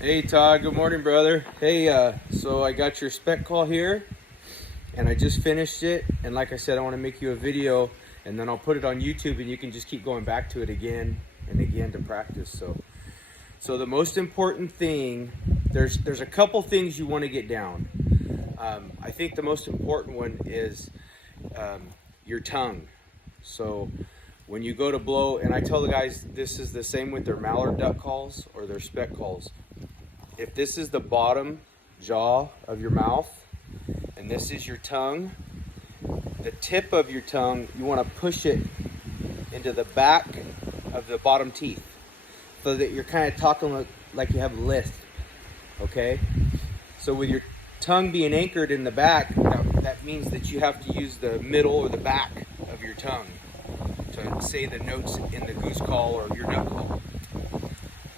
Hey Todd, good morning, brother. Hey, so I got your spec call here, and I just finished it. And like I said, I want to make you a video, and then I'll put it on YouTube, and you can just keep going back to it again and again to practice. So the most important thing, there's a couple things you want to get down. I think the most important one is your tongue. So when you go to blow, and I tell the guys this is the same with their Millar duck calls or their spec calls. If this is the bottom jaw of your mouth and this is your tongue, the tip of your tongue, you want to push it into the back of the bottom teeth so that you're kind of talking like you have a lisp, okay? So with your tongue being anchored in the back, that means that you have to use the middle or the back of your tongue to say the notes in the goose call or your nut call.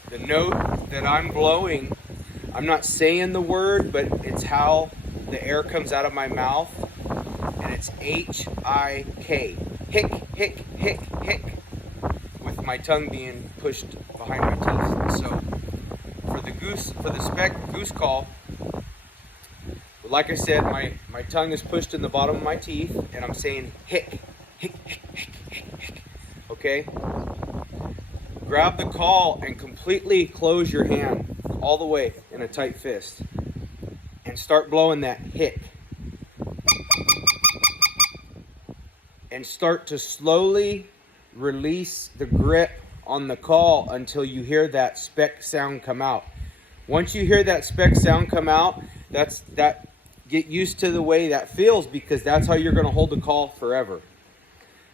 The note that I'm blowing, I'm not saying the word, but it's how the air comes out of my mouth, and it's H-I-K. Hick, hick, hick, hick, with my tongue being pushed behind my teeth. So for the spec goose call, like I said, my tongue is pushed in the bottom of my teeth, and I'm saying hick, hick, hick, hick, hick, hick. Okay? Grab the call and completely close your hand all the way in a tight fist and start blowing that hick. And start to slowly release the grip on the call until you hear that spec sound come out. Once you hear that spec sound come out, get used to the way that feels, because that's how you're going to hold the call forever.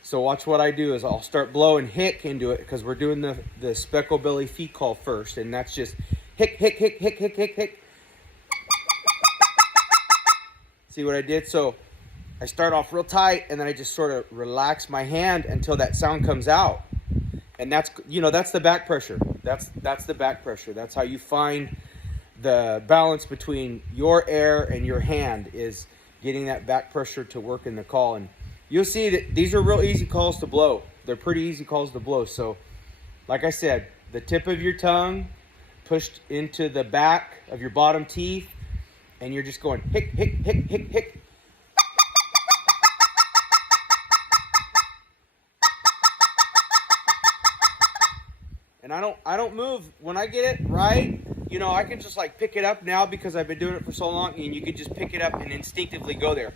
So watch what I do is I'll start blowing hick into it, because we're doing the speckle belly feet call first, and that's just hick, hick, hick, hick, hick, hick, hick. See what I did? So I start off real tight, and then I just sort of relax my hand until that sound comes out. And that's the back pressure. That's the back pressure. That's how you find the balance between your air and your hand, is getting that back pressure to work in the call. And you'll see that these are real easy calls to blow. They're pretty easy calls to blow. So like I said, the tip of your tongue pushed into the back of your bottom teeth, and you're just going hick, hick, hick, hick, hick. And I don't move. When I get it right, I can just like pick it up now because I've been doing it for so long, and you can just pick it up and instinctively go there.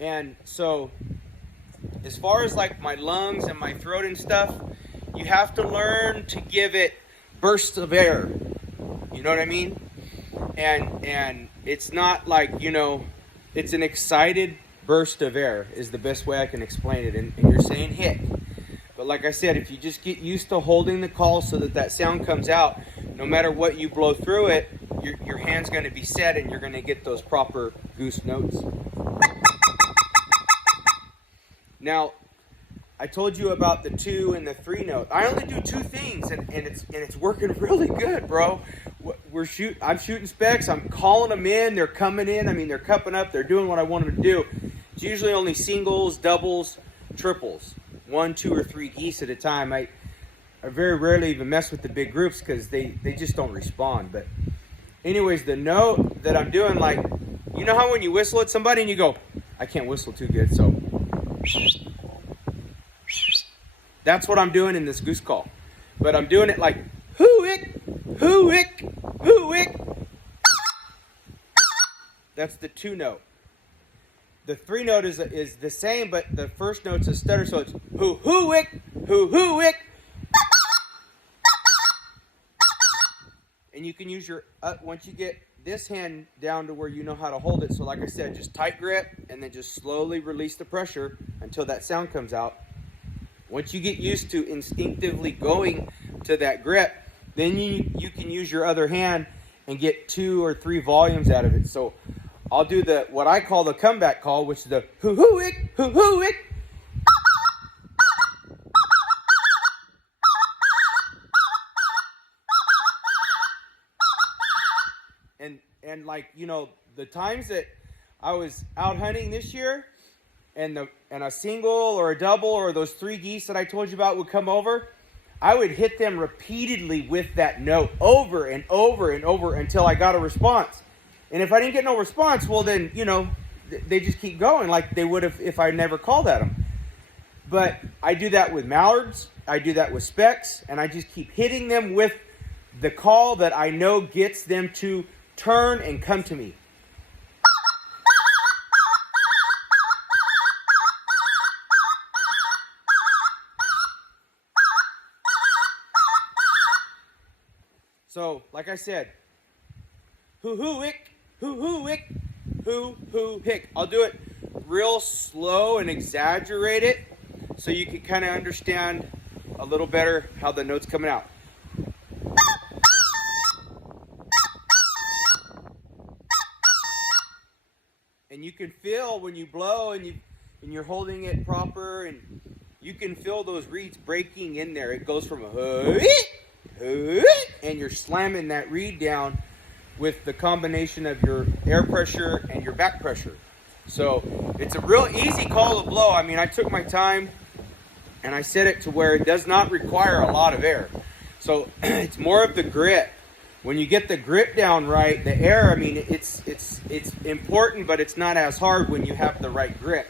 And so as far as like my lungs and my throat and stuff, you have to learn to give it bursts of air. You know what I mean? And it's not like, it's an excited burst of air is the best way I can explain it. And you're saying hick. But like I said, if you just get used to holding the call so that sound comes out, no matter what you blow through it, your hand's going to be set, and you're going to get those proper goose notes. Now, I told you about the 2 and the 3 note. I only do 2 things, and it's working really good, bro. I'm shooting specs. I'm calling them in. They're coming in. I mean, they're cupping up. They're doing what I want them to do. It's usually only singles, doubles, triples, 1, 2, or 3 geese at a time. I very rarely even mess with the big groups because they just don't respond. But anyways, the note that I'm doing, like, you know how when you whistle at somebody and you go, I can't whistle too good, so that's what I'm doing in this goose call. But I'm doing it like hoo-ick, hoo-ick, hoo-ick. That's the 2 note. The 3 note is the same, but the first note's a stutter, so it's hoo-hoo-ick, hoo-hoo-ick. And you can use your, once you get this hand down to where you know how to hold it. So like I said, just tight grip, and then just slowly release the pressure until that sound comes out. Once you get used to instinctively going to that grip, then you can use your other hand and get 2 or 3 volumes out of it. So I'll do what I call the comeback call, which is the hoo-hoo-ick, hoo-hoo-ick. And like, the times that I was out hunting this year, and a single or a double or those 3 geese that I told you about would come over, I would hit them repeatedly with that note over and over and over until I got a response. And if I didn't get no response, well then, you know, they just keep going like they would have if I never called at them. But I do that with mallards, I do that with specks, and I just keep hitting them with the call that I know gets them to turn and come to me. So, like I said, hoo-hoo-ick, hoo-hoo-ick, hoo-hoo-hick. I'll do it real slow and exaggerate it so you can kind of understand a little better how the note's coming out. And you can feel when you blow and you're holding it proper, and you can feel those reeds breaking in there. It goes from a and you're slamming that reed down with the combination of your air pressure and your back pressure. So it's a real easy call to blow. I mean, I took my time and I set it to where it does not require a lot of air. So it's more of the grip. When you get the grip down right, the air, I mean, it's important, but it's not as hard when you have the right grip.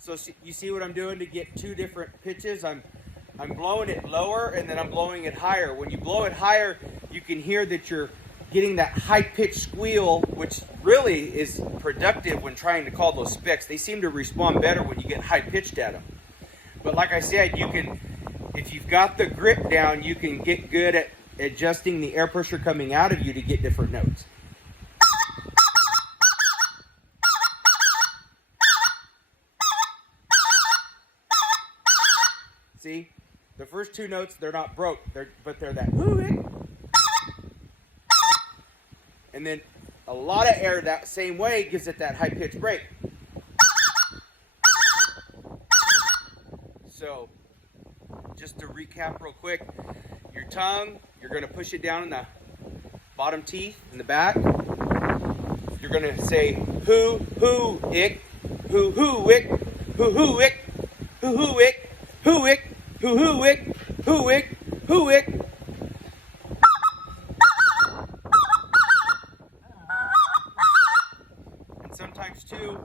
So you see what I'm doing to get two different pitches? I'm blowing it lower and then I'm blowing it higher. When you blow it higher, you can hear that you're getting that high-pitched squeal, which really is productive when trying to call those specks. They seem to respond better when you get high-pitched at them. But like I said, you can, if you've got the grip down, you can get good at adjusting the air pressure coming out of you to get different notes. See, the first two notes, they're not broke, but they're that whoo-ick. And then a lot of air that same way gives it that high-pitched break. So, just to recap real quick, your tongue, you're going to push it down in the bottom teeth in the back. You're going to say hoo-hoo-ick, hoo-hoo-ick, hoo-hoo-ick, hoo-hoo-ick, hoo-ick, hoo-hoo-ick, hoo-ick, hoo-ick. And sometimes too,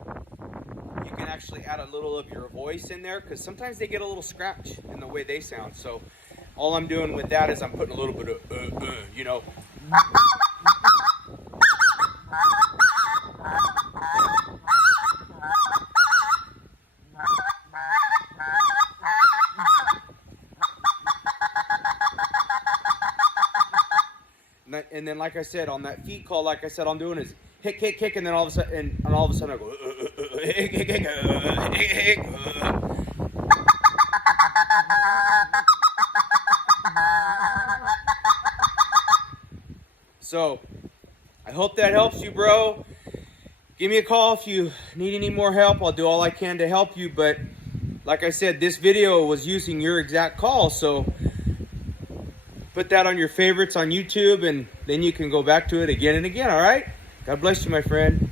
you can actually add a little of your voice in there, because sometimes they get a little scratch in the way they sound. So all I'm doing with that is I'm putting a little bit of you know. And then, like I said, on that feed call, like I said, I'm doing is hick, hick, hick, and then all of a sudden, I go hick, hick, hick, hick, hick. So, I hope that helps you, bro. Give me a call if you need any more help. I'll do all I can to help you. But like I said, this video was using your exact call, so put that on your favorites on YouTube, and then you can go back to it again and again, all right? God bless you, my friend.